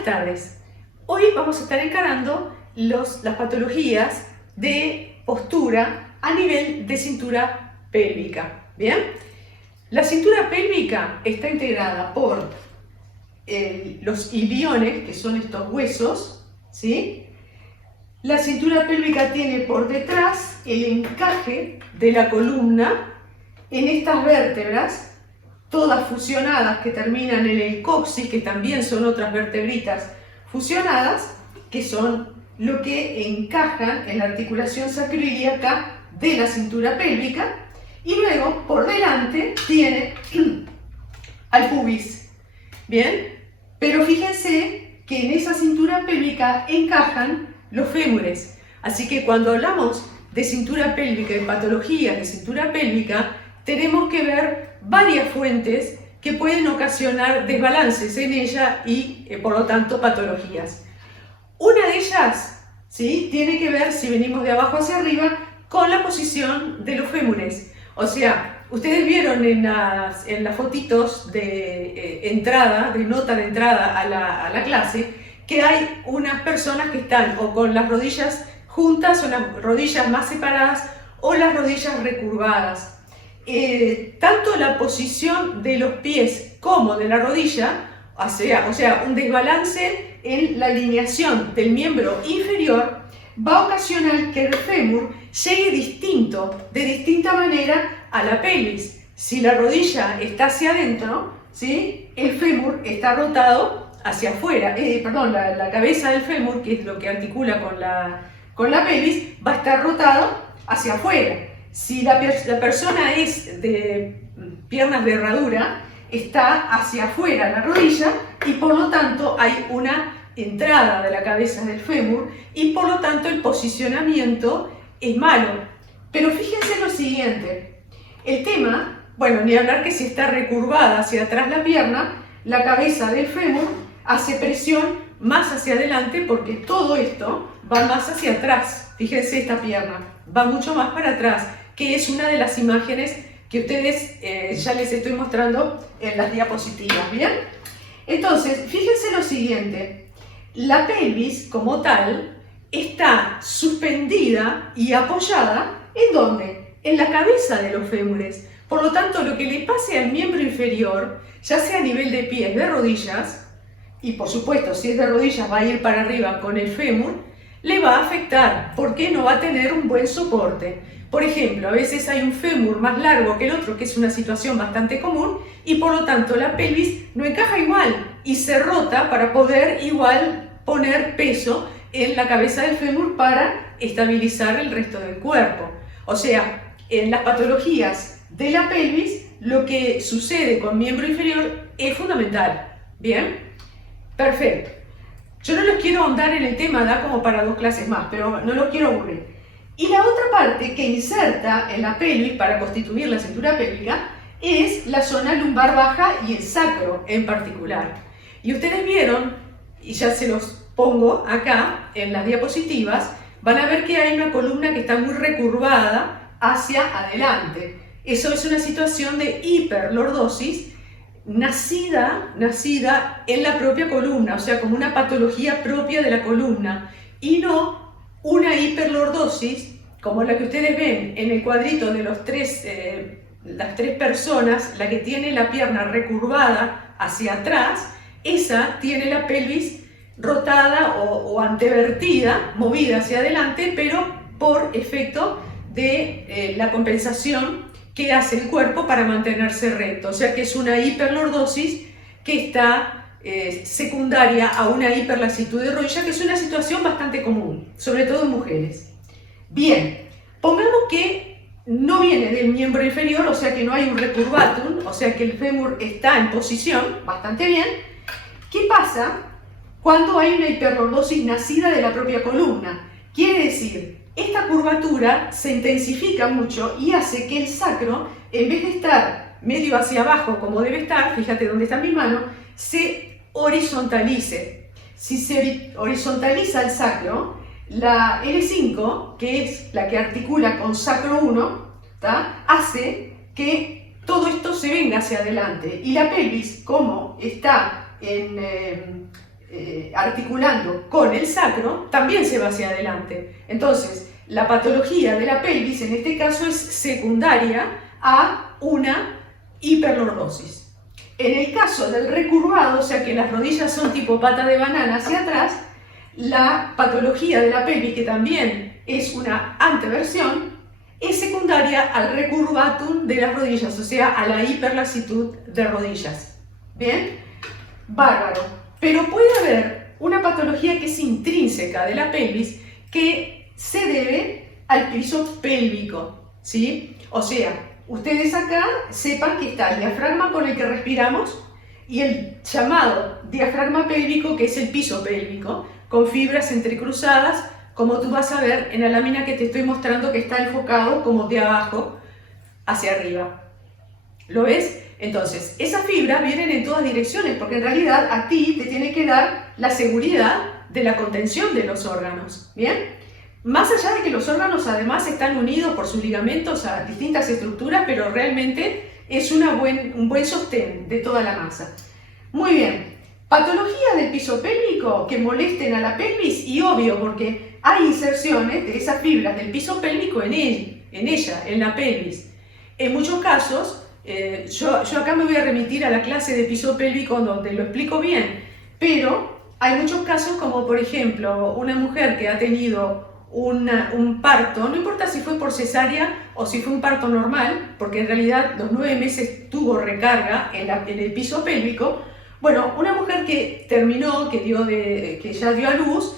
Buenas tardes. Hoy vamos a estar encarando las patologías de postura a nivel de cintura pélvica. ¿Bien? La cintura pélvica está integrada por los iliones, que son estos huesos, ¿sí? La cintura pélvica tiene por detrás el encaje de la columna en estas vértebras, todas fusionadas, que terminan en el coxis, que también son otras vertebritas fusionadas, que son lo que encajan en la articulación sacroiliaca de la cintura pélvica, y luego por delante tiene al pubis. Bien, pero fíjense que en esa cintura pélvica encajan los fémures, así que cuando hablamos de cintura pélvica y patologías de cintura pélvica, tenemos que ver varias fuentes que pueden ocasionar desbalances en ella y, por lo tanto, patologías. Una de ellas, ¿sí?, tiene que ver, si venimos de abajo hacia arriba, con la posición de los fémures. O sea, ustedes vieron en las fotitos de entrada, de nota de entrada a la clase, que hay unas personas que están o con las rodillas juntas o las rodillas más separadas o las rodillas recurvadas. Tanto la posición de los pies como de la rodilla, o sea, un desbalance en la alineación del miembro inferior, va a ocasionar que el fémur llegue de distinta manera a la pelvis. Si la rodilla está hacia adentro, ¿sí?, el fémur está rotado hacia afuera, la cabeza del fémur, que es lo que articula con la pelvis, va a estar rotado hacia afuera. Si la persona es de piernas de herradura, está hacia afuera la rodilla y por lo tanto hay una entrada de la cabeza del fémur y por lo tanto el posicionamiento es malo. Pero fíjense lo siguiente, el tema, bueno, ni hablar que si está recurvada hacia atrás la pierna, la cabeza del fémur hace presión más hacia adelante porque todo esto va más hacia atrás. Fíjense, esta pierna va mucho más para atrás, que es una de las imágenes que ustedes ya les estoy mostrando en las diapositivas, ¿bien? Entonces, fíjense lo siguiente, la pelvis como tal está suspendida y apoyada, ¿en dónde? En la cabeza de los fémures. Por lo tanto, lo que le pase al miembro inferior, ya sea a nivel de pies, de rodillas, y por supuesto, si es de rodillas va a ir para arriba con el fémur, le va a afectar, porque no va a tener un buen soporte. Por ejemplo, a veces hay un fémur más largo que el otro, que es una situación bastante común, y por lo tanto la pelvis no encaja igual y se rota para poder igual poner peso en la cabeza del fémur para estabilizar el resto del cuerpo. O sea, en las patologías de la pelvis, lo que sucede con miembro inferior es fundamental. ¿Bien? Perfecto. Yo no los quiero ahondar en el tema, da como para 2 clases más, pero no los quiero aburrir. Y la otra parte que inserta en la pelvis para constituir la cintura pélvica es la zona lumbar baja y el sacro en particular. Y ustedes vieron, y ya se los pongo acá en las diapositivas, van a ver que hay una columna que está muy recurvada hacia adelante. Eso es una situación de hiperlordosis nacida en la propia columna, o sea, como una patología propia de la columna, y no una hiperlordosis como la que ustedes ven en el cuadrito de las 3 personas, la que tiene la pierna recurvada hacia atrás, esa tiene la pelvis rotada o antevertida, movida hacia adelante, pero por efecto de la compensación que hace el cuerpo para mantenerse recto. O sea que es una hiperlordosis que está secundaria a una hiperlasitud de rodilla, que es una situación bastante común, sobre todo en mujeres. Bien, pongamos que no viene del miembro inferior, o sea que no hay un recurvatum, o sea que el fémur está en posición bastante bien. ¿Qué pasa cuando hay una hiperlordosis nacida de la propia columna? Quiere decir, esta curvatura se intensifica mucho y hace que el sacro, en vez de estar medio hacia abajo como debe estar, fíjate dónde está mi mano, se horizontalice. Si se horizontaliza el sacro, la L5, que es la que articula con sacro 1, hace que todo esto se venga hacia adelante. Y la pelvis, como está articulando con el sacro, también se va hacia adelante. Entonces, la patología de la pelvis en este caso es secundaria a una hiperlordosis. En el caso del recurvado, o sea que las rodillas son tipo pata de banana hacia atrás, la patología de la pelvis, que también es una anteversión, es secundaria al recurvatum de las rodillas, o sea, a la hiperlasitud de rodillas. ¿Bien? Bárbaro. Pero puede haber una patología que es intrínseca de la pelvis que se debe al piso pélvico, ¿sí? O sea, ustedes acá sepan que está el diafragma con el que respiramos y el llamado diafragma pélvico, que es el piso pélvico, con fibras entrecruzadas, como tú vas a ver en la lámina que te estoy mostrando, que está enfocado como de abajo hacia arriba. ¿Lo ves? Entonces, esas fibras vienen en todas direcciones, porque en realidad a ti te tiene que dar la seguridad de la contención de los órganos. ¿Bien? Más allá de que los órganos además están unidos por sus ligamentos a distintas estructuras, pero realmente es un buen sostén de toda la masa. Muy bien. Patologías del piso pélvico que molesten a la pelvis, y obvio, porque hay inserciones de esas fibras del piso pélvico en ella, en la pelvis. En muchos casos, yo acá me voy a remitir a la clase de piso pélvico donde lo explico bien, pero hay muchos casos como por ejemplo una mujer que ha tenido un parto, no importa si fue por cesárea o si fue un parto normal, porque en realidad los 9 meses tuvo recarga en el piso pélvico. Bueno, una mujer que terminó, que ya dio a luz,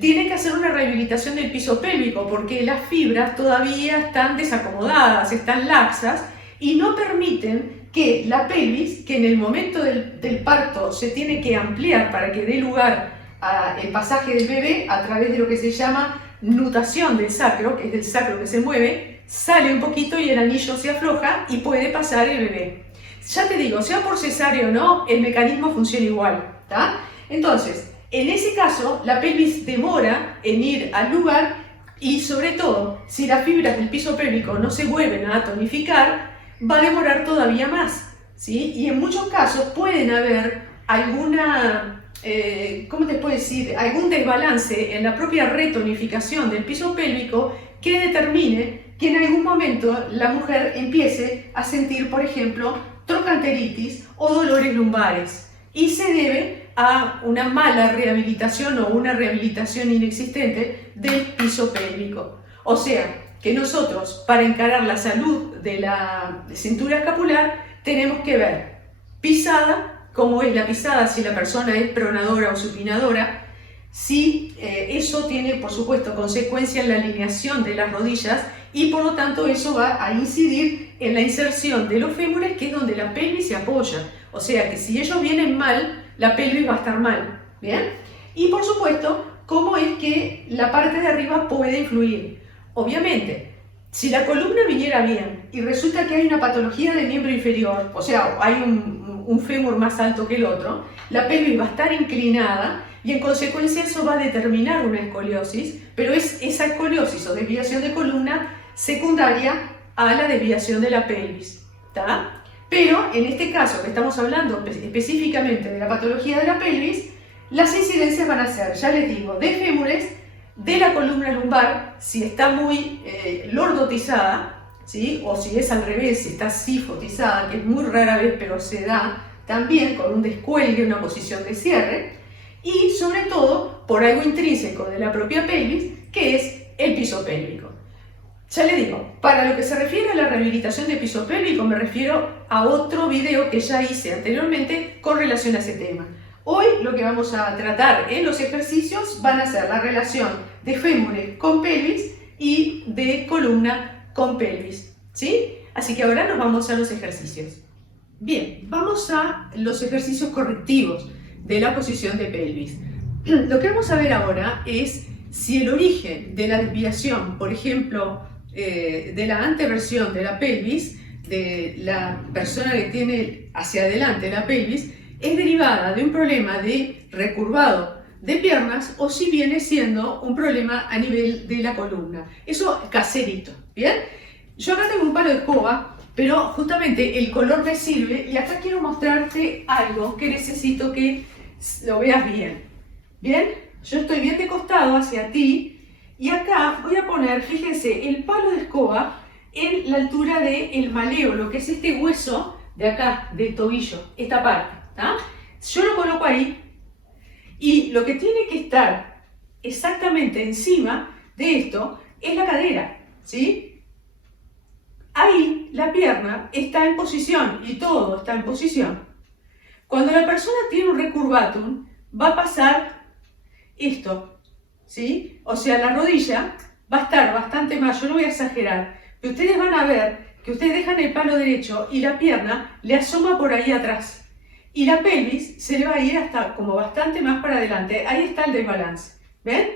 tiene que hacer una rehabilitación del piso pélvico porque las fibras todavía están desacomodadas, están laxas y no permiten que la pelvis, que en el momento del parto se tiene que ampliar para que dé lugar al pasaje del bebé a través de lo que se llama nutación del sacro, que es el sacro que se mueve, sale un poquito y el anillo se afloja y puede pasar el bebé. Ya te digo, sea por cesárea o no, el mecanismo funciona igual, ¿tá? Entonces, en ese caso, la pelvis demora en ir al lugar y sobre todo, si las fibras del piso pélvico no se vuelven a tonificar, va a demorar todavía más, ¿sí? Y en muchos casos pueden haber alguna, ¿cómo te puedo decir? Algún desbalance en la propia retonificación del piso pélvico que determine que en algún momento la mujer empiece a sentir, por ejemplo, trocanteritis o dolores lumbares, y se debe a una mala rehabilitación o una rehabilitación inexistente del piso pélvico. O sea, que nosotros, para encarar la salud de la cintura escapular, tenemos que ver pisada, cómo es la pisada, si la persona es pronadora o supinadora, si eso tiene, por supuesto, consecuencia en la alineación de las rodillas y por lo tanto eso va a incidir en la inserción de los fémures, que es donde la pelvis se apoya. O sea que si ellos vienen mal, la pelvis va a estar mal. ¿Bien? Y por supuesto, cómo es que la parte de arriba puede influir. Obviamente, si la columna viniera bien y resulta que hay una patología del miembro inferior, o sea, hay un fémur más alto que el otro, la pelvis va a estar inclinada y en consecuencia eso va a determinar una escoliosis, pero es esa escoliosis o desviación de columna secundaria a la desviación de la pelvis, ¿tá? Pero en este caso que estamos hablando específicamente de la patología de la pelvis, las incidencias van a ser, ya les digo, de fémures, de la columna lumbar, si está muy lordotizada, ¿sí? O si es al revés, si está sifotizada, que es muy rara vez, pero se da también con un descuelgue, una posición de cierre, y sobre todo por algo intrínseco de la propia pelvis, que es el piso pélvico. Ya le digo, para lo que se refiere a la rehabilitación del piso pélvico, me refiero a otro video que ya hice anteriormente con relación a ese tema. Hoy lo que vamos a tratar en los ejercicios van a ser la relación de fémures con pelvis y de columna con pelvis, ¿sí? Así que ahora nos vamos a los ejercicios. Bien, vamos a los ejercicios correctivos de la posición de pelvis. Lo que vamos a ver ahora es si el origen de la desviación, por ejemplo, de la anteversión de la pelvis, de la persona que tiene hacia adelante la pelvis, es derivada de un problema de recurvado de piernas o si viene siendo un problema a nivel de la columna. Eso caserito, ¿bien? Yo acá tengo un palo de escoba, pero justamente el color me sirve y acá quiero mostrarte algo que necesito que lo veas bien. ¿Bien? Yo estoy bien de costado hacia ti y acá voy a poner, fíjense, el palo de escoba en la altura del maléolo, que es este hueso de acá, del tobillo, esta parte. ¿Tá? Yo lo coloco ahí y lo que tiene que estar exactamente encima de esto es la cadera, ¿sí? Ahí la pierna está en posición y todo está en posición. Cuando la persona tiene un recurvatum, va a pasar esto, ¿sí? O sea, la rodilla va a estar bastante más, yo no voy a exagerar, pero ustedes van a ver que ustedes dejan el palo derecho y la pierna le asoma por ahí atrás. Y la pelvis se le va a ir hasta como bastante más para adelante. Ahí está el desbalance. ¿Ven?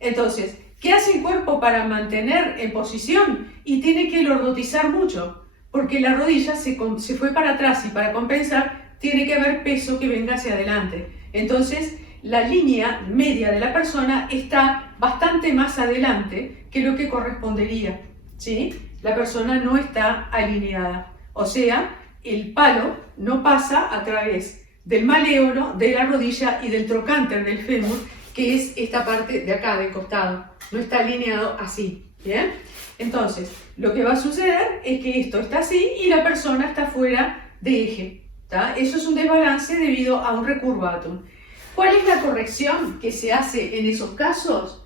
Entonces, ¿qué hace el cuerpo para mantener en posición? Y tiene que lordotizar mucho, porque la rodilla se fue para atrás y para compensar tiene que haber peso que venga hacia adelante. Entonces, la línea media de la persona está bastante más adelante que lo que correspondería, ¿sí? La persona no está alineada. O sea, el palo no pasa a través del maléolo, de la rodilla y del trocánter del fémur, que es esta parte de acá, del costado. No está alineado así, ¿bien? Entonces, lo que va a suceder es que esto está así y la persona está fuera de eje. ¿Tá? Eso es un desbalance debido a un recurvatum. ¿Cuál es la corrección que se hace en esos casos?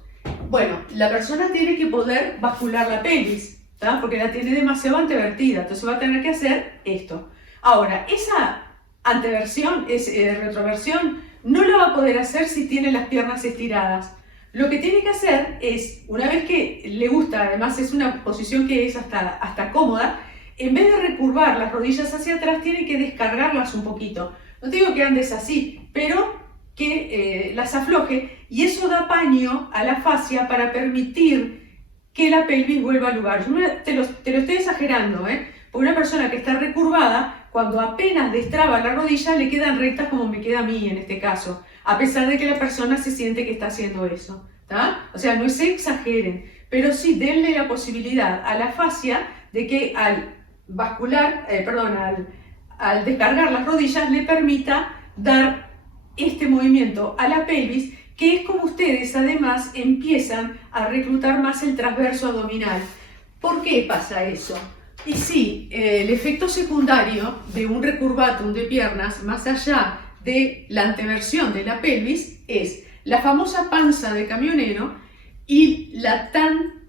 Bueno, la persona tiene que poder bascular la pelvis, ¿tá? Porque la tiene demasiado antevertida, entonces va a tener que hacer esto. Ahora, esa anteversión, retroversión, no la va a poder hacer si tiene las piernas estiradas. Lo que tiene que hacer es, una vez que le gusta, además es una posición que es hasta cómoda, en vez de recurvar las rodillas hacia atrás, tiene que descargarlas un poquito. No te digo que andes así, pero que las afloje, y eso da paño a la fascia para permitir que la pelvis vuelva al lugar. Yo te lo estoy exagerando, porque una persona que está recurvada, cuando apenas destraba la rodilla, le quedan rectas como me queda a mí en este caso, a pesar de que la persona se siente que está haciendo eso. ¿Tá? O sea, no se exageren, pero sí denle la posibilidad a la fascia de que al al descargar las rodillas le permita dar este movimiento a la pelvis, que es como ustedes además empiezan a reclutar más el transverso abdominal. ¿Por qué pasa eso? Y sí, el efecto secundario de un recurvatum de piernas, más allá de la anteversión de la pelvis, es la famosa panza de camionero y la tan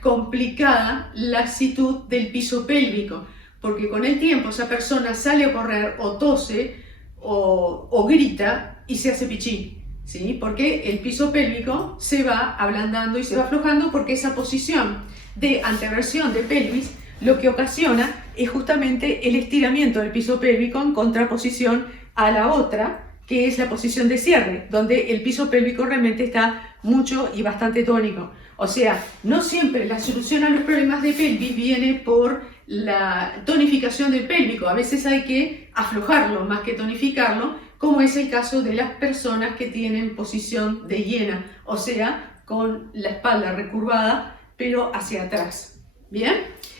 complicada laxitud del piso pélvico, porque con el tiempo esa persona sale a correr o tose o grita y se hace pichí, ¿sí? Porque el piso pélvico se va ablandando y se va aflojando, porque esa posición de anteversión de pelvis lo que ocasiona es justamente el estiramiento del piso pélvico en contraposición a la otra, que es la posición de cierre, donde el piso pélvico realmente está mucho y bastante tónico. O sea, no siempre la solución a los problemas de pelvis viene por la tonificación del pélvico. A veces hay que aflojarlo más que tonificarlo, como es el caso de las personas que tienen posición de hiena, o sea, con la espalda recurvada, pero hacia atrás. ¿Bien?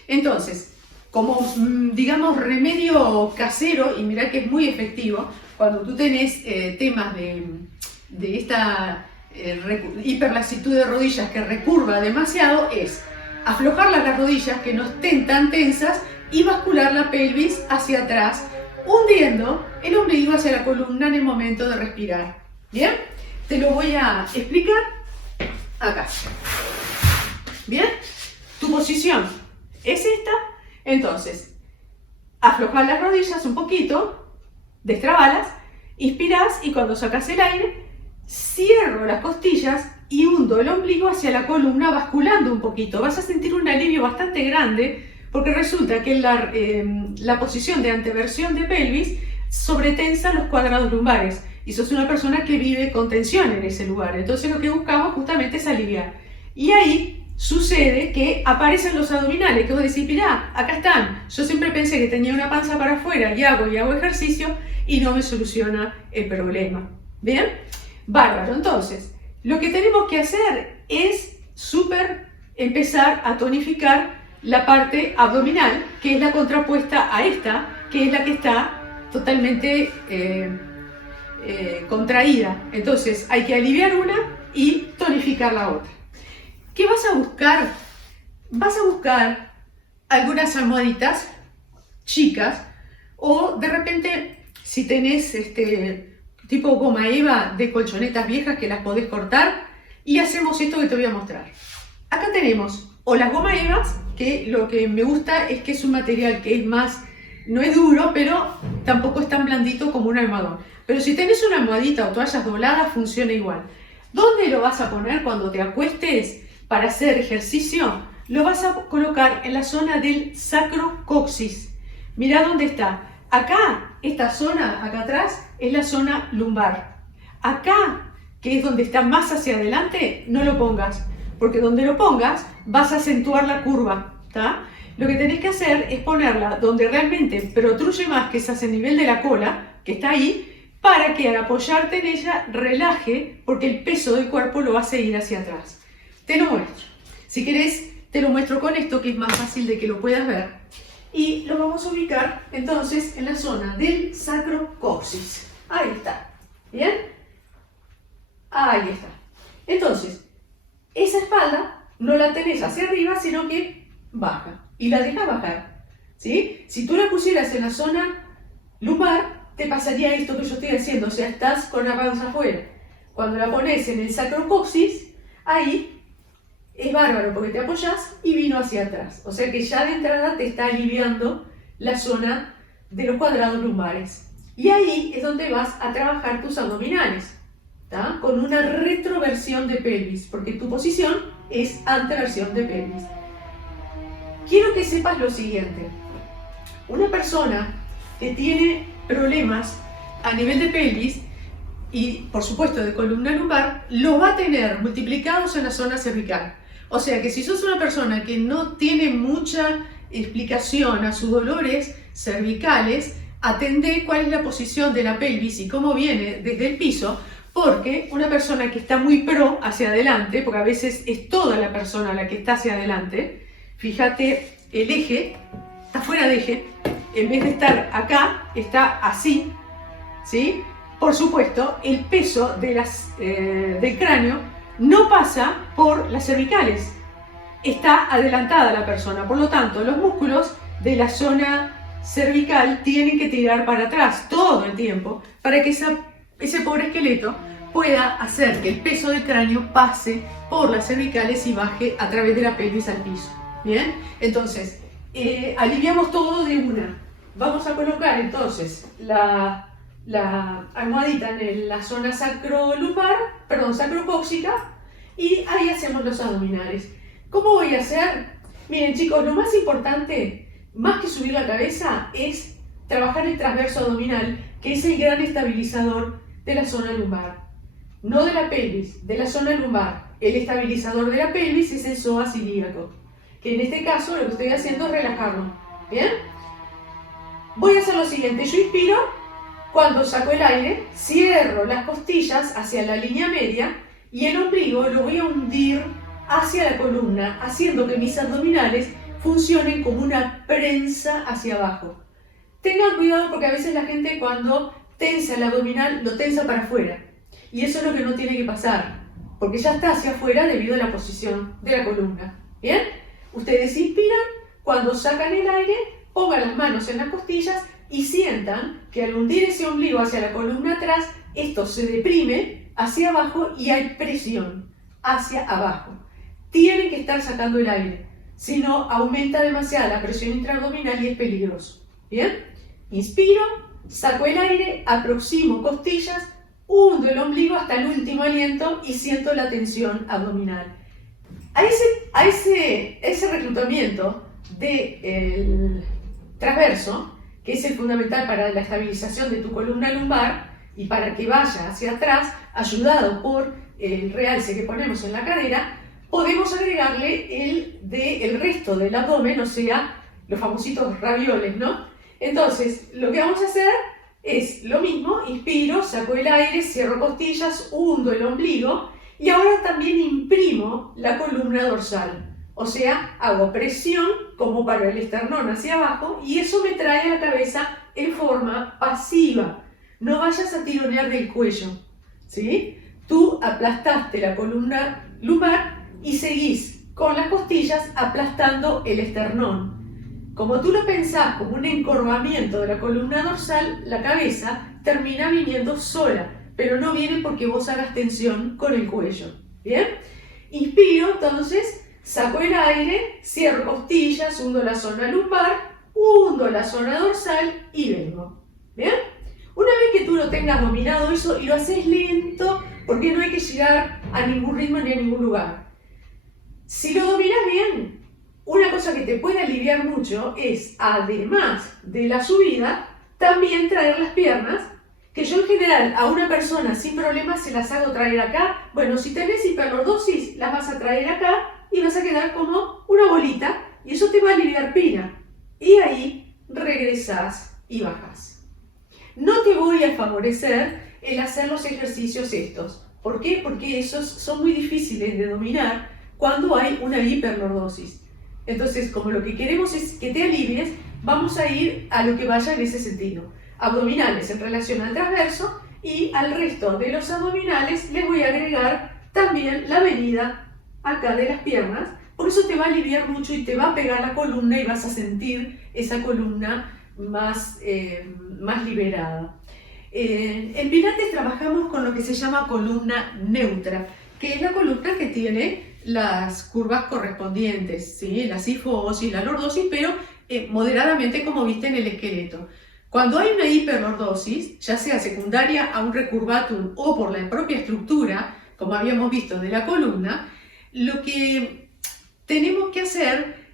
Entonces, como digamos remedio casero, y mirá que es muy efectivo, cuando tú tenés temas de esta hiperlaxitud de rodillas que recurva demasiado, es aflojar las rodillas que no estén tan tensas y bascular la pelvis hacia atrás, hundiendo el ombligo hacia la columna en el momento de respirar. ¿Bien? Te lo voy a explicar acá. ¿Bien? Tu posición es esta. Entonces, aflojar las rodillas un poquito, destrabalas, inspiras y cuando sacas el aire, cierro las costillas y hundo el ombligo hacia la columna, basculando un poquito. Vas a sentir un alivio bastante grande, porque resulta que la posición de anteversión de pelvis sobretensa los cuadrados lumbares y sos una persona que vive con tensión en ese lugar. Entonces lo que buscamos justamente es aliviar. Y ahí sucede que aparecen los abdominales, que vos decís, mirá, acá están. Yo siempre pensé que tenía una panza para afuera y hago ejercicio y no me soluciona el problema. ¿Bien? Bárbaro. Entonces, lo que tenemos que hacer es empezar a tonificar la parte abdominal, que es la contrapuesta a esta, que es la que está totalmente contraída. Entonces hay que aliviar una y tonificar la otra. ¿Qué vas a buscar? Vas a buscar algunas almohaditas chicas o de repente si tenés tipo goma eva de colchonetas viejas que las podés cortar y hacemos esto que te voy a mostrar. Acá tenemos o las goma evas, que lo que me gusta es que es un material que es más, no es duro, pero tampoco es tan blandito como un almohadón. Pero si tenés una almohadita o toallas dobladas, funciona igual. ¿Dónde lo vas a poner cuando te acuestes para hacer ejercicio? Lo vas a colocar en la zona del sacrocoxis. Mirá dónde está. Acá, esta zona, acá atrás, es la zona lumbar. Acá, que es donde está más hacia adelante, no lo pongas. Porque donde lo pongas, vas a acentuar la curva, ¿tá? Lo que tenés que hacer es ponerla donde realmente protruye más, que es hacia el nivel de la cola, que está ahí, para que al apoyarte en ella, relaje, porque el peso del cuerpo lo va a seguir hacia atrás. Te lo muestro. Si querés, te lo muestro con esto, que es más fácil de que lo puedas ver. Y lo vamos a ubicar, entonces, en la zona del sacrocoxis. Ahí está. ¿Bien? Ahí está. Entonces, esa espalda no la tenés hacia arriba, sino que baja. Y la dejas bajar. ¿Sí? Si tú la pusieras en la zona lumbar, te pasaría esto que yo estoy haciendo. O sea, estás con la panza afuera. Cuando la pones en el sacrocoxis, ahí es bárbaro porque te apoyas y vino hacia atrás. O sea que ya de entrada te está aliviando la zona de los cuadrados lumbares. Y ahí es donde vas a trabajar tus abdominales. ¿Tá? Con una retroversión de pelvis, porque tu posición es anteversión de pelvis. Quiero que sepas lo siguiente. Una persona que tiene problemas a nivel de pelvis y por supuesto de columna lumbar, lo va a tener multiplicados en la zona cervical. O sea que si sos una persona que no tiene mucha explicación a sus dolores cervicales, atendé cuál es la posición de la pelvis y cómo viene desde el piso. Porque una persona que está muy pro hacia adelante, porque a veces es toda la persona la que está hacia adelante, fíjate, el eje está fuera de eje, en vez de estar acá, está así, ¿sí? Por supuesto, el peso de del cráneo no pasa por las cervicales, está adelantada la persona, por lo tanto, los músculos de la zona cervical tienen que tirar para atrás todo el tiempo para que ese pobre esqueleto pueda hacer que el peso del cráneo pase por las cervicales y baje a través de la pelvis al piso. ¿Bien? Entonces, aliviamos todo de una. Vamos a colocar entonces la almohadita en la zona sacrocóxica y ahí hacemos los abdominales. ¿Cómo voy a hacer? Miren chicos, lo más importante, más que subir la cabeza, es trabajar el transverso abdominal, que es el gran estabilizador de la zona lumbar. No de la pelvis, de la zona lumbar. El estabilizador de la pelvis es el psoas ilíaco, que en este caso lo que estoy haciendo es relajarlo. ¿Bien? Voy a hacer lo siguiente. Yo inspiro, cuando saco el aire, cierro las costillas hacia la línea media y el ombligo lo voy a hundir hacia la columna, haciendo que mis abdominales funcionen como una prensa hacia abajo. Tengan cuidado porque a veces la gente cuando tensa el abdominal lo tensa para afuera. Y eso es lo que no tiene que pasar, porque ya está hacia afuera debido a la posición de la columna. ¿Bien? Ustedes inspiran, cuando sacan el aire, pongan las manos en las costillas y sientan que al hundir ese ombligo hacia la columna atrás, esto se deprime hacia abajo y hay presión hacia abajo. Tienen que estar sacando el aire, si no aumenta demasiado la presión intraabdominal y es peligroso. ¿Bien? Inspiro, saco el aire, aproximo costillas, hundo el ombligo hasta el último aliento y siento la tensión abdominal. A ese reclutamiento del transverso, que es el fundamental para la estabilización de tu columna lumbar y para que vaya hacia atrás, ayudado por el realce que ponemos en la cadera, podemos agregarle el resto del abdomen, o sea, los famositos ravioles, ¿no? Entonces, lo que vamos a hacer es lo mismo, inspiro, saco el aire, cierro costillas, hundo el ombligo y ahora también imprimo la columna dorsal. O sea, hago presión como para el esternón hacia abajo y eso me trae a la cabeza en forma pasiva. no vayas a tironear del cuello, ¿sí? Tú aplastaste la columna lumbar y seguís con las costillas aplastando el esternón. Como tú lo pensás como un encorvamiento de la columna dorsal, la cabeza termina viniendo sola, pero no viene porque vos hagas tensión con el cuello. ¿Bien? Inspiro, entonces, saco el aire, cierro costillas, hundo la zona lumbar, hundo la zona dorsal y vengo. ¿Bien? Una vez que tú lo tengas dominado eso y lo haces lento, porque no hay que llegar a ningún ritmo ni a ningún lugar. Si lo dominas bien, una cosa que te puede aliviar mucho es, además de la subida, también traer las piernas, que yo en general a una persona sin problemas se las hago traer acá. Bueno, si tenés hiperlordosis, las vas a traer acá y vas a quedar como una bolita y eso te va a aliviar pila. Y ahí regresás y bajás. No te voy a favorecer el hacer los ejercicios estos. ¿Por qué? Porque esos son muy difíciles de dominar cuando hay una hiperlordosis. Entonces, como lo que queremos es que te alivies, vamos a ir a lo que vaya en ese sentido. Abdominales en relación al transverso y al resto de los abdominales les voy a agregar también la venida acá de las piernas, por eso te va a aliviar mucho y te va a pegar la columna y vas a sentir esa columna más liberada. En Pilates trabajamos con lo que se llama columna neutra, que es la columna que tiene las curvas correspondientes, ¿sí? La cifosis, la lordosis, pero moderadamente como viste en el esqueleto. Cuando hay una hiperlordosis, ya sea secundaria a un recurvatum o por la propia estructura, como habíamos visto de la columna, lo que tenemos que hacer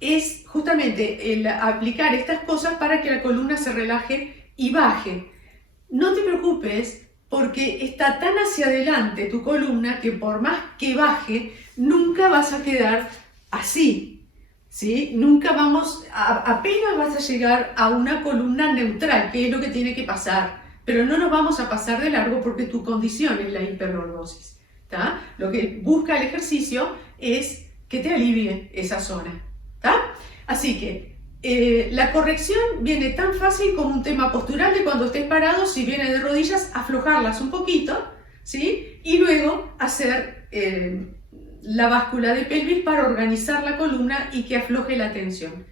es justamente aplicar estas cosas para que la columna se relaje y baje. No te preocupes porque está tan hacia adelante tu columna que por más que baje, nunca vas a quedar así. ¿Sí? Nunca apenas vas a llegar a una columna neutral, que es lo que tiene que pasar, pero no nos vamos a pasar de largo porque tu condición es la hiperlordosis. ¿Tá? Lo que busca el ejercicio es que te alivie esa zona. ¿Tá? Así que la corrección viene tan fácil como un tema postural de cuando estés parado, si viene de rodillas, aflojarlas un poquito, ¿sí? Y luego hacer la báscula de pelvis para organizar la columna y que afloje la tensión.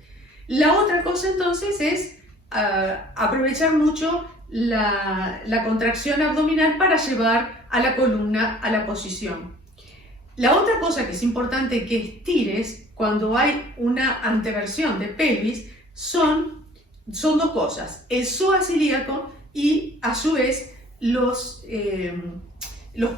La otra cosa entonces es aprovechar mucho la contracción abdominal para llevar a la columna a la posición. La otra cosa que es importante que estires cuando hay una anteversión de pelvis son dos cosas, el psoas ilíaco y a su vez los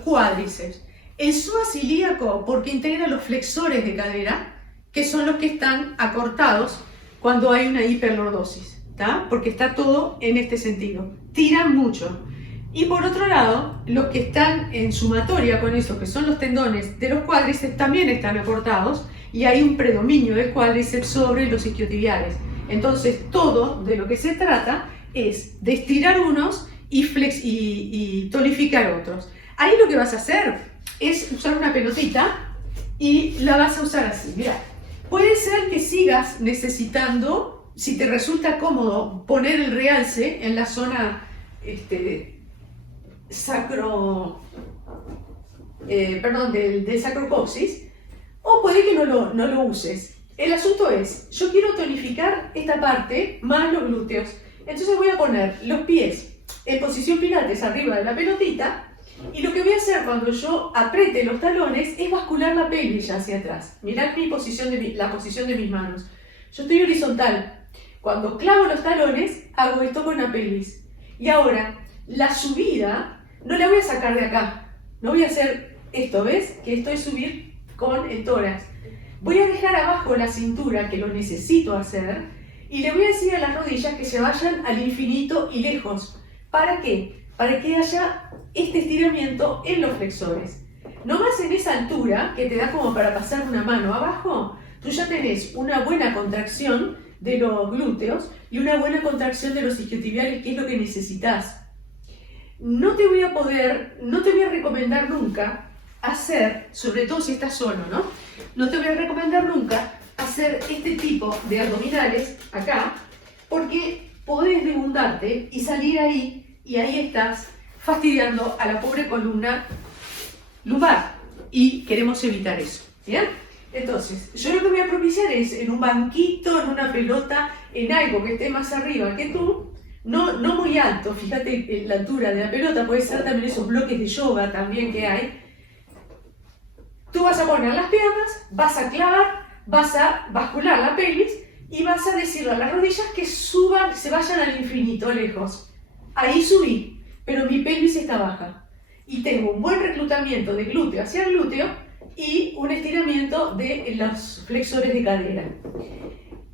cuádriceps. El psoas ilíaco porque integra los flexores de cadera, que son los que están acortados cuando hay una hiperlordosis, ¿tá? Porque está todo en este sentido, tiran mucho. Y por otro lado, los que están en sumatoria con eso, que son los tendones de los cuádriceps, también están acortados y hay un predominio del cuádriceps sobre los isquiotibiales. Entonces, todo de lo que se trata es de estirar unos y tonificar otros. Ahí lo que vas a hacer es usar una pelotita y la vas a usar así. Mira, puede ser que sigas necesitando, si te resulta cómodo, poner el realce en la zona del sacrocoxis, o puede que no lo uses. El asunto es, yo quiero tonificar esta parte más los glúteos, entonces voy a poner los pies en posición pilates arriba de la pelotita. Y lo que voy a hacer cuando yo apriete los talones es bascular la pelvis hacia atrás. Mirad la posición de mis manos. Yo estoy horizontal. Cuando clavo los talones, hago esto con la pelvis. Y ahora, la subida no la voy a sacar de acá. No voy a hacer esto, ¿ves? Que esto es subir con el tórax. Voy a dejar abajo la cintura, que lo necesito hacer, y le voy a decir a las rodillas que se vayan al infinito y lejos. ¿Para qué? Para que haya este estiramiento en los flexores. No más en esa altura, que te da como para pasar una mano abajo, tú ya tenés una buena contracción de los glúteos y una buena contracción de los isquiotibiales, que es lo que necesitas. No te voy a recomendar nunca hacer, sobre todo si estás solo, ¿no? No te voy a recomendar nunca hacer este tipo de abdominales acá, porque podés degundarte y salir ahí y ahí estás fastidiando a la pobre columna lumbar y queremos evitar eso, ¿bien? Entonces, yo lo que voy a propiciar es en un banquito, en una pelota, en algo que esté más arriba que tú, no muy alto, fíjate la altura de la pelota, puede ser también esos bloques de yoga también que hay. Tú vas a poner las piernas, vas a clavar, vas a bascular la pelvis y vas a decirle a las rodillas que suban, se vayan al infinito, lejos. Ahí subí, pero mi pelvis está baja. Y tengo un buen reclutamiento de glúteo hacia glúteo y un estiramiento de los flexores de cadera.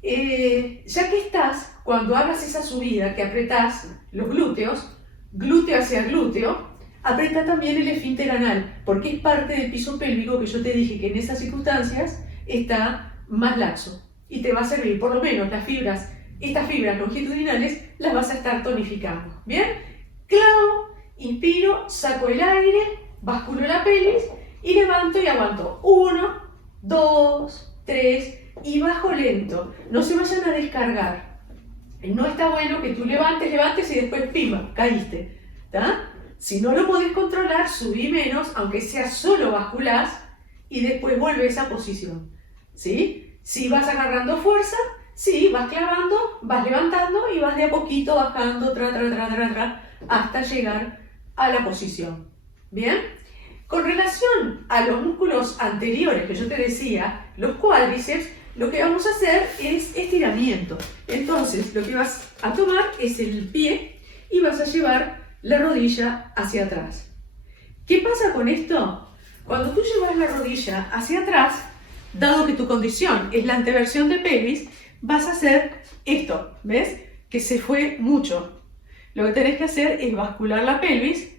Ya que estás, cuando hagas esa subida que apretás los glúteos, glúteo hacia glúteo, aprieta también el esfínter anal, porque es parte del piso pélvico que yo te dije que en esas circunstancias está más laxo y te va a servir, por lo menos las fibras, estas fibras longitudinales las vas a estar tonificando. ¿Bien? Clavo, inspiro, saco el aire, basculo la pelvis y levanto y aguanto. 1, 2, 3 y bajo lento. No se vayan a descargar. No está bueno que tú levantes y después ¡pimba! Caíste. ¿Tá? Si no lo podés controlar, subí menos, aunque sea solo basculás, y después vuelve a esa posición. ¿Sí? Si vas agarrando fuerza, sí, vas clavando, vas levantando y vas de a poquito bajando, hasta llegar a la posición. ¿Bien? Con relación a los músculos anteriores que yo te decía, los cuádriceps, lo que vamos a hacer es estiramiento. Entonces, lo que vas a tomar es el pie y vas a llevar la rodilla hacia atrás. ¿Qué pasa con esto? Cuando tú llevas la rodilla hacia atrás, dado que tu condición es la anteversión de pelvis, vas a hacer esto, ¿ves? Que se fue mucho. Lo que tenés que hacer es bascular la pelvis,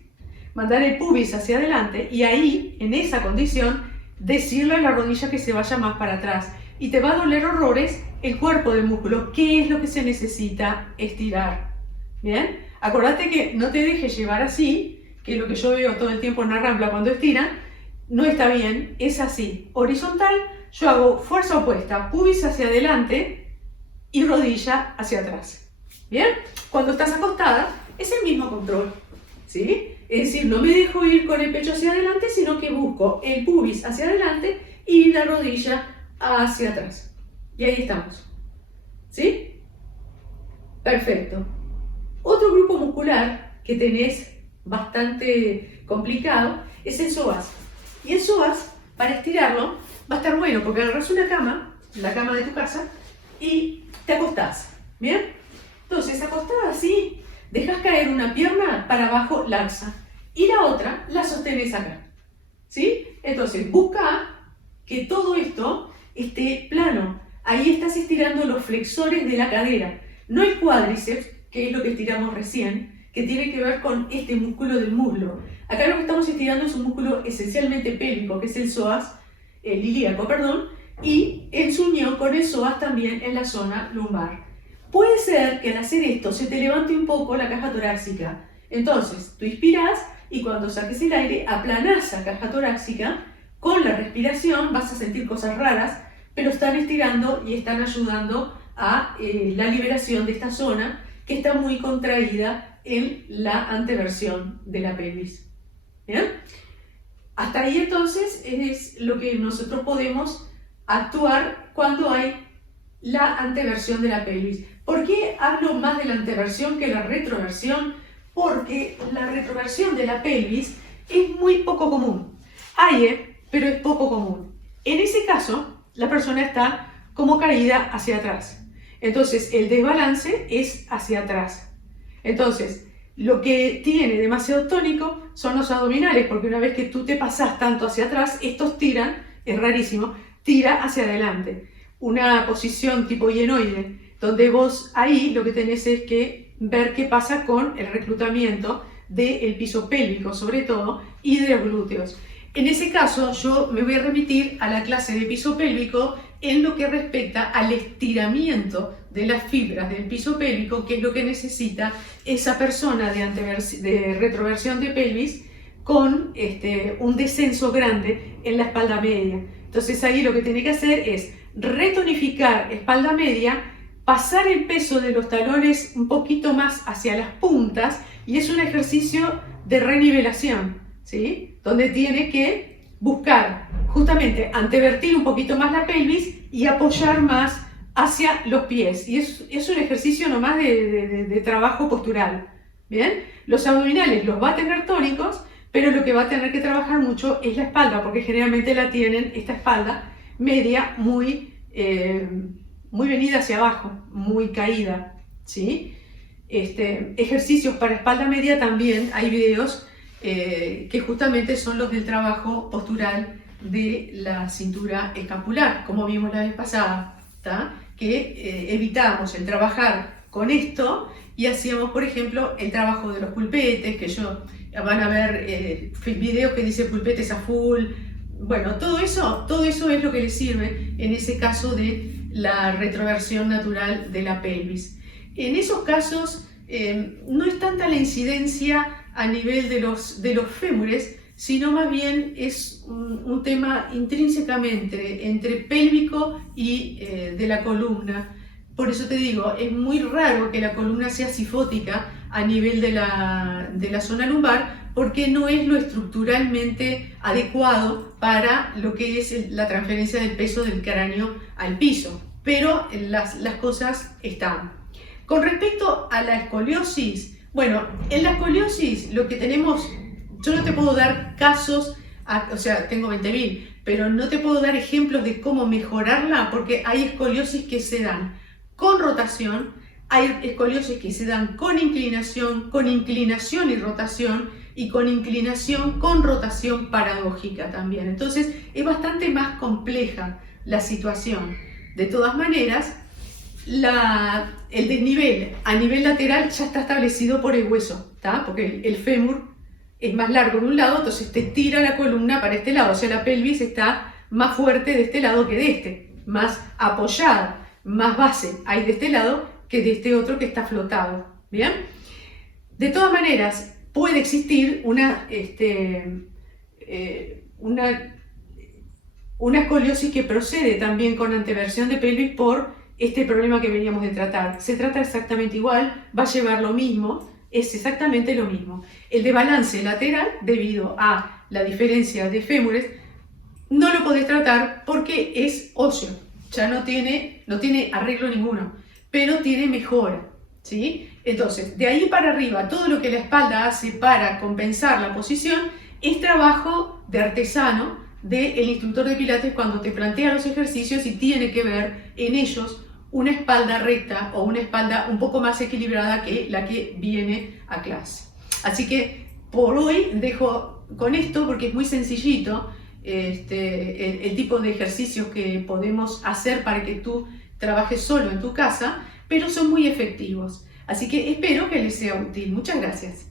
mandar el pubis hacia adelante y ahí, en esa condición, decirle a la rodilla que se vaya más para atrás. Y te va a doler horrores el cuerpo del músculo. ¿Qué es lo que se necesita estirar? ¿Bien? Acordate que no te dejes llevar así, que es lo que yo veo todo el tiempo en la rampla cuando estiran, no está bien, es así. Horizontal, yo hago fuerza opuesta, pubis hacia adelante y rodilla hacia atrás. ¿Bien? Cuando estás acostada, es el mismo control. ¿Sí? Es decir, no me dejo ir con el pecho hacia adelante, sino que busco el pubis hacia adelante y la rodilla hacia atrás. Y ahí estamos. ¿Sí? Perfecto. Otro grupo muscular que tenés bastante complicado es el psoas. Y el psoas, para estirarlo, va a estar bueno porque agarras una cama, la cama de tu casa, y te acostás. ¿Bien? Entonces, acostada así, dejas caer una pierna para abajo laxa y la otra la sostenes acá. ¿Sí? Entonces, busca que todo esto esté plano. Ahí estás estirando los flexores de la cadera, no el cuádriceps, que es lo que estiramos recién, que tiene que ver con este músculo del muslo. Acá lo que estamos estirando es un músculo esencialmente pélvico, que es el psoas, el ilíaco, perdón, y en su unión con el psoas también en la zona lumbar. Puede ser que al hacer esto se te levante un poco la caja torácica. Entonces, tú inspiras y cuando saques el aire, aplanás la caja torácica. Con la respiración vas a sentir cosas raras, pero están estirando y están ayudando a la liberación de esta zona que está muy contraída en la anteversión de la pelvis. ¿Bien? Hasta ahí entonces es lo que nosotros podemos actuar cuando hay la anteversión de la pelvis. ¿Por qué hablo más de la anteversión que la retroversión? Porque la retroversión de la pelvis es muy poco común. Hay, pero es poco común. En ese caso, la persona está como caída hacia atrás. Entonces, el desbalance es hacia atrás. Entonces, lo que tiene demasiado tónico son los abdominales, porque una vez que tú te pasas tanto hacia atrás, estos tiran, es rarísimo, tira hacia adelante. Una posición tipo hienoide, donde vos ahí lo que tenés es que ver qué pasa con el reclutamiento del piso pélvico, sobre todo, y de los glúteos. En ese caso, yo me voy a remitir a la clase de piso pélvico en lo que respecta al estiramiento de las fibras del piso pélvico, que es lo que necesita esa persona de retroversión de pelvis con un descenso grande en la espalda media. Entonces ahí lo que tiene que hacer es retonificar espalda media pasar el peso de los talones un poquito más hacia las puntas y es un ejercicio de renivelación, ¿sí? Donde tiene que buscar justamente antevertir un poquito más la pelvis y apoyar más hacia los pies. Y es un ejercicio nomás de trabajo postural, ¿bien? Los abdominales los va a tener tónicos, pero lo que va a tener que trabajar mucho es la espalda, porque generalmente la tienen, esta espalda media, muy venida hacia abajo, muy caída, ¿sí? Ejercicios para espalda media también, hay videos que justamente son los del trabajo postural de la cintura escapular, como vimos la vez pasada, ¿tá? Que evitábamos el trabajar con esto y hacíamos, por ejemplo, el trabajo de los pulpetes, que van a ver videos que dice pulpetes a full. Bueno, todo eso es lo que les sirve en ese caso de la retroversión natural de la pelvis. En esos casos no es tanta la incidencia a nivel de los fémures, sino más bien es un tema intrínsecamente entre pélvico y de la columna. Por eso te digo, es muy raro que la columna sea cifótica a nivel de la zona lumbar, porque no es lo estructuralmente adecuado para lo que es la transferencia del peso del cráneo al piso. Pero las cosas están. Con respecto a la escoliosis, bueno, en la escoliosis lo que tenemos, yo no te puedo dar casos, o sea, tengo 20.000, pero no te puedo dar ejemplos de cómo mejorarla, porque hay escoliosis que se dan con rotación, hay escoliosis que se dan con inclinación y rotación, y con inclinación con rotación paradójica también. Entonces es bastante más compleja la situación. De todas maneras, el desnivel a nivel lateral ya está establecido por el hueso, ¿tá? Porque el fémur es más largo de un lado, entonces te tira la columna para este lado, o sea, la pelvis está más fuerte de este lado que de este, más apoyada, más base hay de este lado que de este otro que está flotado, ¿bien? De todas maneras, puede existir una escoliosis que procede también con anteversión de pelvis por este problema que veníamos de tratar. Se trata exactamente igual, va a llevar lo mismo, es exactamente lo mismo. El de balance lateral, debido a la diferencia de fémures, no lo podés tratar porque es óseo, ya no tiene arreglo ninguno, pero tiene mejora, ¿sí? Entonces, de ahí para arriba, todo lo que la espalda hace para compensar la posición es trabajo de artesano del instructor de pilates cuando te plantea los ejercicios y tiene que ver en ellos una espalda recta o una espalda un poco más equilibrada que la que viene a clase. Así que por hoy dejo con esto porque es muy sencillito el tipo de ejercicios que podemos hacer para que tú trabajes solo en tu casa, pero son muy efectivos. Así que espero que les sea útil. Muchas gracias.